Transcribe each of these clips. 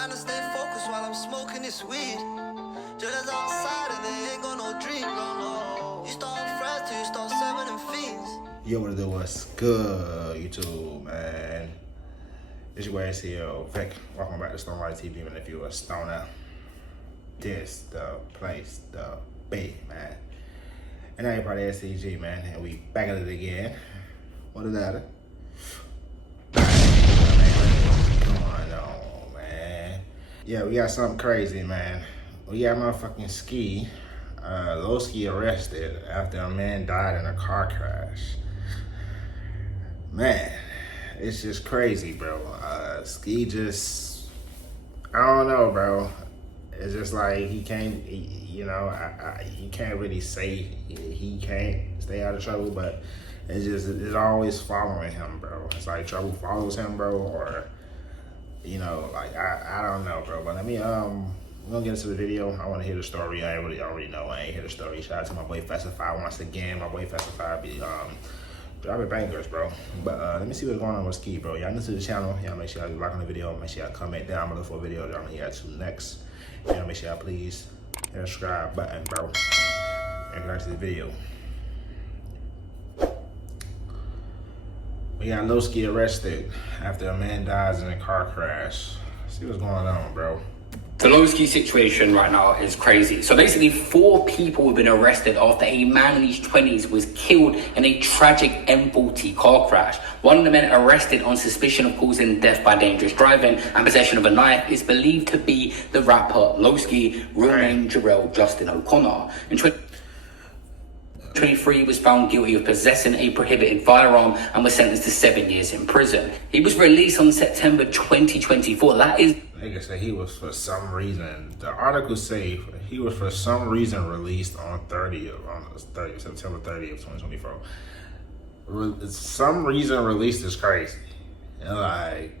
trying to stay focused while I'm smoking this weed. Just outside and they ain't got no dream, no. You start fresh till you start serving them fiends. Yo, what it do? What's good, YouTube, man? It's your boy CEO Vic. Welcome back to Stonelight TV, man. If you're a stoner, this the place to be, man. And everybody SCG, man, and we back at it again. What is that? What's going on, man? Yeah, we got something crazy, man. We got motherfucking Ski, Loski arrested after a man died in a car crash. Man, it's just crazy, bro. Ski just, I don't know, bro. It's just like he can't, you can't really say he can't stay out of trouble, but it's always following him, bro. It's like trouble follows him, bro, or, like, I don't know, bro. But we're gonna get into the video. I want to hear the story. I already know I ain't hear the story. Shout out to my boy Festify once again. My boy Festify be dropping bangers, bro. But let me see what's going on with Ski, bro. Y'all new to the channel. Y'all make sure y'all like on the video. Make sure y'all comment down below for a video that I'm gonna get to next. Y'all make sure y'all please hit the subscribe button, bro. And back to the video. We got Loski arrested after a man dies in a car crash. See what's going on, bro. The Loski situation right now is crazy. So basically 4 people have been arrested after a man in his 20s was killed in a tragic M40 car crash. One of the men arrested on suspicion of causing death by dangerous driving and possession of a knife is believed to be the rapper Loski, real name Jarrell Justin O'Connor. In 2023 was found guilty of possessing a prohibited firearm and was sentenced to 7 years in prison. He was released on September 2024. That is... Nigga say he was for some reason, the article say he was for some reason released on September 30th, 2024. Some reason released is crazy. And like,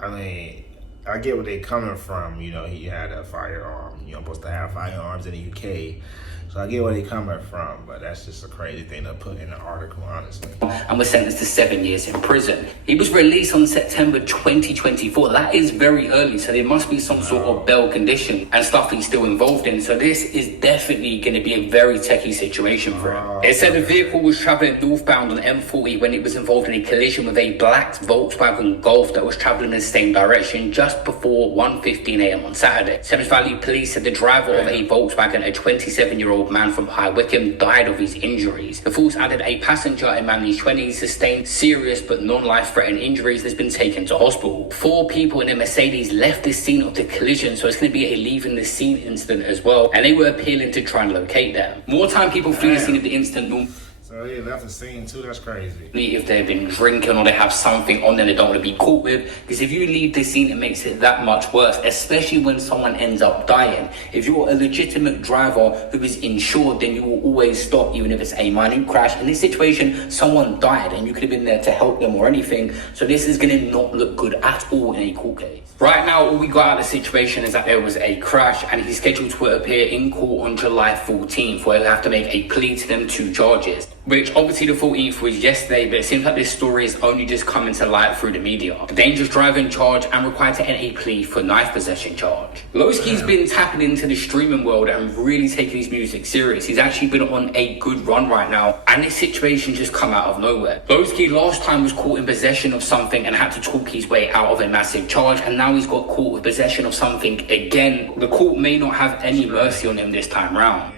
I mean, I get where they coming from. He had a firearm. You're supposed to have firearms in the UK. So I get where they coming from, but that's just a crazy thing to put in the article, honestly. And was sentenced to 7 years in prison. He was released on September 2024. That is very early, so there must be some sort of bail condition and stuff he's still involved in. So this is definitely going to be a very techie situation for him. It said the vehicle was traveling northbound on M40 when it was involved in a collision with a black Volkswagen Golf that was traveling in the same direction just before 1:15 a.m. on Saturday. Thames Valley Police said the driver of a Volkswagen, a 27-year-old man from High Wycombe, died of his injuries. The force added a passenger, a man in his 20s, sustained serious but non-life-threatening injuries and has been taken to hospital. 4 people in a Mercedes left the scene of the collision, so it's going to be a leaving the scene incident as well, and they were appealing to try and locate them. More time people flee the scene of the incident. So he left the scene too, that's crazy. If they've been drinking or they have something on them they don't want to be caught with, because if you leave the scene it makes it that much worse, especially when someone ends up dying. If you're a legitimate driver who is insured, then you will always stop, even if it's a minute crash. In this situation, someone died and you could have been there to help them or anything, so this is going to not look good at all in a court case. Right now, all we got out of the situation is that there was a crash and he's scheduled to appear in court on July 14th, where he'll have to make a plea to them 2 charges. Which obviously the 14th was yesterday, but it seems like this story is only just coming to light through the media. Dangerous driving charge and required to enter a plea for knife possession charge. Loski's been tapping into the streaming world and really taking his music serious. He's actually been on a good run right now, and this situation just come out of nowhere. Loski last time was caught in possession of something and had to talk his way out of a massive charge, and now he's got caught with possession of something again. The court may not have any mercy on him this time round.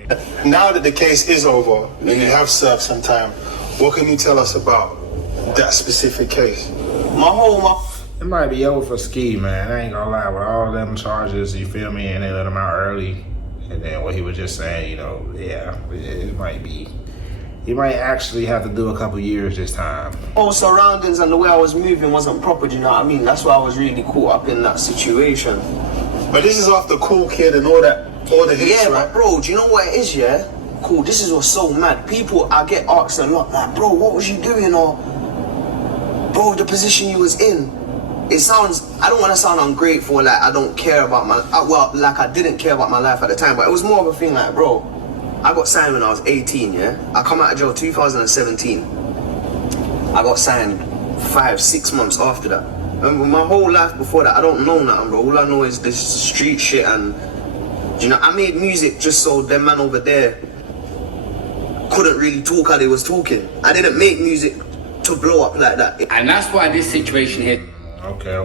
Now that the case is over and you have served some time, what can you tell us about that specific case? It might be over for Ski, man. I ain't gonna lie, with all them charges, you feel me, and they let him out early. And then what he was just saying, it might be. He might actually have to do a couple years this time. All surroundings and the way I was moving wasn't proper, do you know what I mean? That's why I was really caught up in that situation. But this is after Cool Kid and all the hits, yeah, right? but bro, do you know what it is, yeah? Cool, this is what's so mad. People, I get asked a lot, like, bro, what was you doing? Or, bro, the position you was in. It sounds, I don't want to sound ungrateful, like I don't care about like I didn't care about my life at the time, but it was more of a thing like, bro, I got signed when I was 18, yeah? I come out of jail 2017. I got signed 5-6 months after that. And my whole life before that, I don't know nothing, bro. All I know is this street shit, and you know, I made music just so them man over there couldn't really talk how they was talking. I didn't make music to blow up like that. And that's why this situation here. Okay.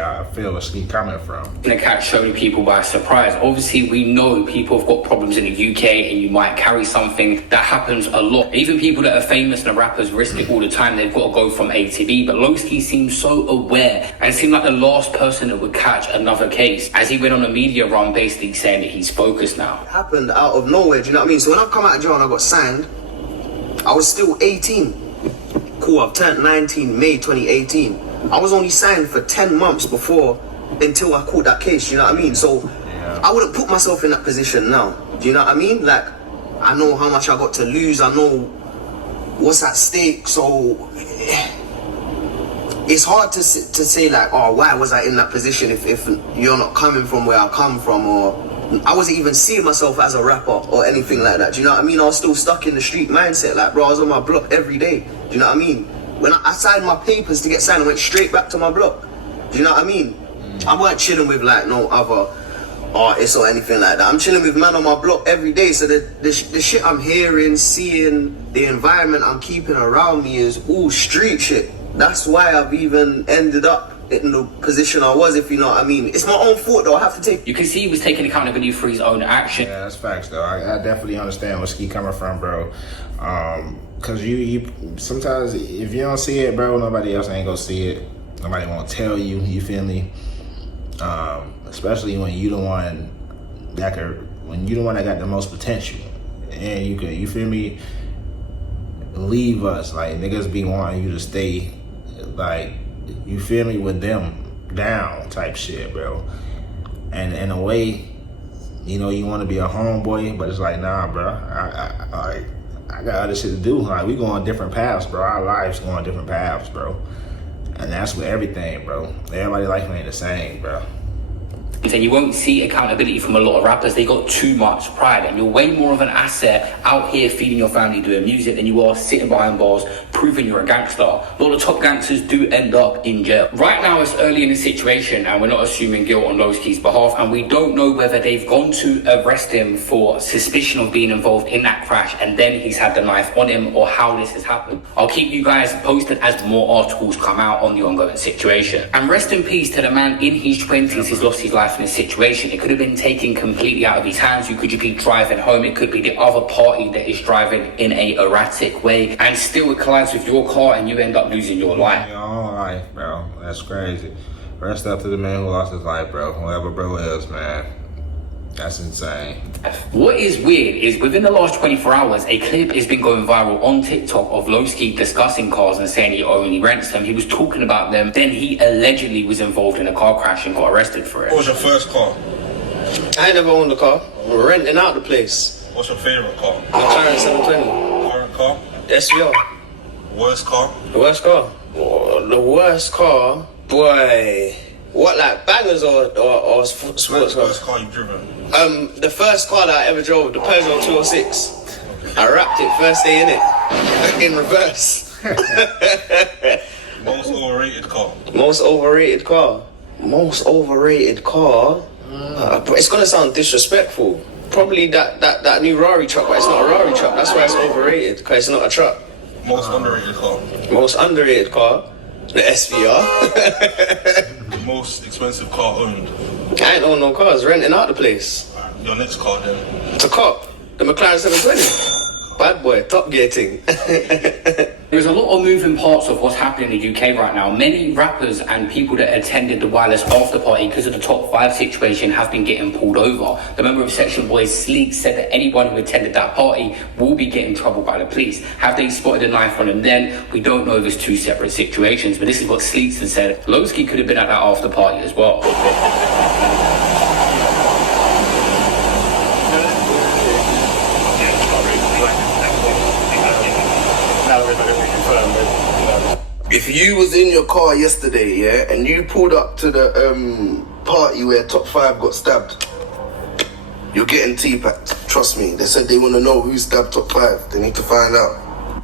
I feel where she's coming from. Gonna catch so many people by surprise. Obviously, we know people have got problems in the UK, and you might carry something. That happens a lot. Even people that are famous and rappers risk it all the time. They've got to go from A to B. But Loski seems so aware, and seemed like the last person that would catch another case, as he went on a media run, basically saying that he's focused now. It happened out of nowhere. Do you know what I mean? So when I come out of jail and I got signed, I was still 18. Cool. I've turned 19 May 2018. I was only signed for 10 months until I caught that case, you know what I mean? So I wouldn't put myself in that position now. Do you know what I mean? Like, I know how much I got to lose. I know what's at stake. So it's hard to say like, oh, why was I in that position if you're not coming from where I come from, or I wasn't even seeing myself as a rapper or anything like that. Do you know what I mean? I was still stuck in the street mindset. Like, bro, I was on my block every day. Do you know what I mean? When I signed my papers to get signed, I went straight back to my block. Do you know what I mean? I weren't chilling with like no other artists or anything like that. I'm chilling with man on my block every day. So the shit I'm hearing, seeing, the environment I'm keeping around me is all street shit. That's why I've even ended up in the position I was, if you know what I mean. It's my own fault though, I have to take. You can see he was taking accountability for his own action. Yeah, that's facts though. I definitely understand where Ski coming from, bro. Cause you sometimes if you don't see it, bro, nobody else ain't gonna see it. Nobody won't tell you. You feel me? Especially when you the one that got the most potential, and you feel me? Leave us, like niggas be wanting you to stay, like you feel me, with them down type shit, bro. And in a way, you know, you want to be a homeboy, but it's like, nah, bro. I got other shit to do. Like, we going different paths, bro. Our lives going different paths, bro. And that's with everything, bro. Everybody's life ain't the same, bro. And you won't see accountability from a lot of rappers. They got too much pride, and you're way more of an asset out here feeding your family doing music than you are sitting behind bars proving you're a gangster. A lot of top gangsters do end up in jail. Right now it's early in the situation, and we're not assuming guilt on Loski's behalf, and we don't know whether they've gone to arrest him for suspicion of being involved in that crash and then he's had the knife on him, or how this has happened. I'll keep you guys posted as more articles come out on the ongoing situation. And rest in peace to the man in his 20s who's lost his life in this situation. It could have been taken completely out of his hands. You could just be driving home. It could be the other party that is driving in a erratic way, and still it collides with your car and you end up losing your life. Your own life, bro. That's crazy. Rest up to the man who lost his life, bro. Whoever bro is, man. That's insane. What is weird is within the last 24 hours, a clip has been going viral on TikTok of Loski discussing cars and saying he only rents them. He was talking about them. Then he allegedly was involved in a car crash and got arrested for it. What was your first car? I ain't never owned a car. I'm renting out the place. What's your favorite car? McLaren 720. Current car? SVR. Worst car? The worst car? Oh, the worst car? Boy. What, like bangers or sports cars? Worst car you've driven? The first car that I ever drove, the Peugeot 206. I wrapped it first day in it. In reverse. Most overrated car? Most overrated car? Most overrated car? It's gonna sound disrespectful. Probably that new Rari truck, but it's not a Rari truck. That's why it's overrated, because it's not a truck. Most underrated car? Most underrated car? The SVR. Most expensive car owned? I ain't own no cars, renting out the place. Your next car then? It's a cop. The McLaren 720. Bad boy, top gear thing. There's a lot of moving parts of what's happening in the UK right now. Many rappers and people that attended the Wireless after party because of the top 5 situation have been getting pulled over. The member of Section Boys, Sleek, said that anyone who attended that party will be getting in trouble by the police. Have they spotted a knife on him then? We don't know if it's 2 separate situations, but this is what Sleeks has said. Loski could have been at that after party as well. If you was in your car yesterday, yeah, and you pulled up to the party where top 5 got stabbed, you're getting T-packed. Trust me. They said they want to know who stabbed top 5. They need to find out.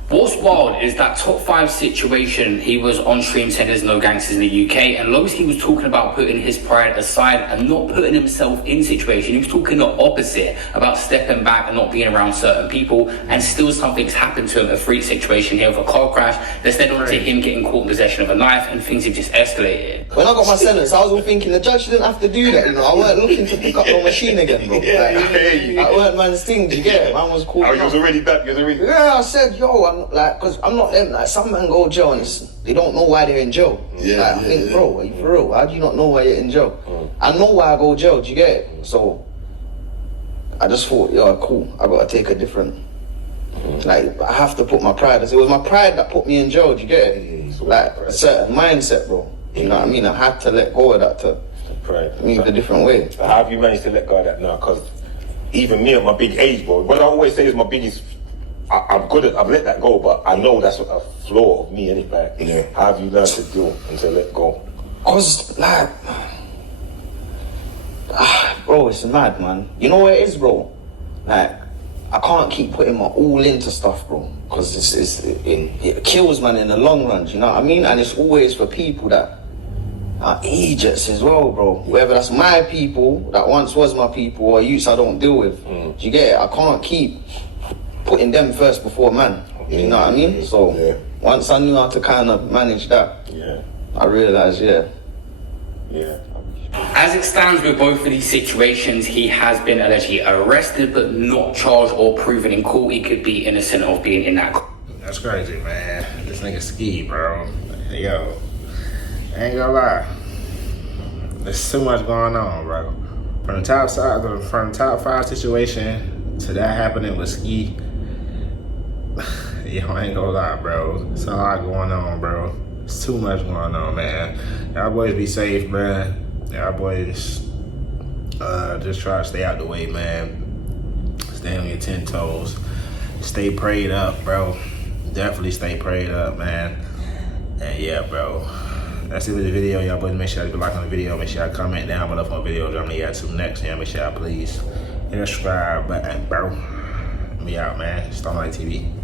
What's wild is that top 5 situation, he was on stream saying there's no gangsters in the UK, and Loski was talking about putting his pride aside and not putting himself in situation. He was talking the opposite, about stepping back and not being around certain people, and still something's happened to him, a freak situation here with a car crash. That's led on to him getting caught in possession of a knife, and things have just escalated. When I got my sentence, I was all thinking the judge didn't have to do that, you know. I weren't looking to pick up no machine again, bro. That weren't man's thing, do you get it? Man was called. Oh, you was already back, Yeah, I said, yo, I'm like, because I'm not them. Like, some men go to jail and they don't know why they're in jail. I think, bro, are you for real? How do you not know why you're in jail? I know why I go to jail, do you get it? So, I just thought, yo, cool, I gotta take a different. Like, I have to put my pride. It was my pride that put me in jail, do you get it? Like, a certain mindset, bro. You know what I mean? I had to let go of that to move a different way. How have you managed to let go of that now? Because even me at my big age, bro, what I always say is my biggest, I've let that go, but I know that's a flaw of me anyway. Yeah. How have you learned to deal and to let go? Cause, like, bro, it's mad, man. You know what it is, bro? Like, I can't keep putting my all into stuff, bro. Cause it kills, man, in the long run, do you know what I mean? And it's always for people that are idiots as well, bro. Whether that's my people, that once was my people, or youths I don't deal with. Do you get it? I can't keep putting them first before man. You know what I mean? So once I knew how to kind of manage that, I realized, As it stands with both of these situations, he has been allegedly arrested but not charged or proven in court. He could be innocent of being in that. That's crazy, man. This nigga ski, bro. Yo, I ain't gonna lie. There's too much going on, bro. From the top 5 situation to that happening with ski. Yo, I ain't gonna lie, bro. It's a lot going on, bro. It's too much going on, man. Y'all boys be safe, bro. Y'all boys just try to stay out the way, man. Stay on your 10 toes. Stay prayed up, bro. Definitely stay prayed up, man. And yeah, bro. That's it with the video. Y'all boys make sure you like on the video. Make sure y'all comment down below on the video. I'm gonna add to next. Yeah, make sure y'all please hit the subscribe button, bro. Me out, man. Starlight TV.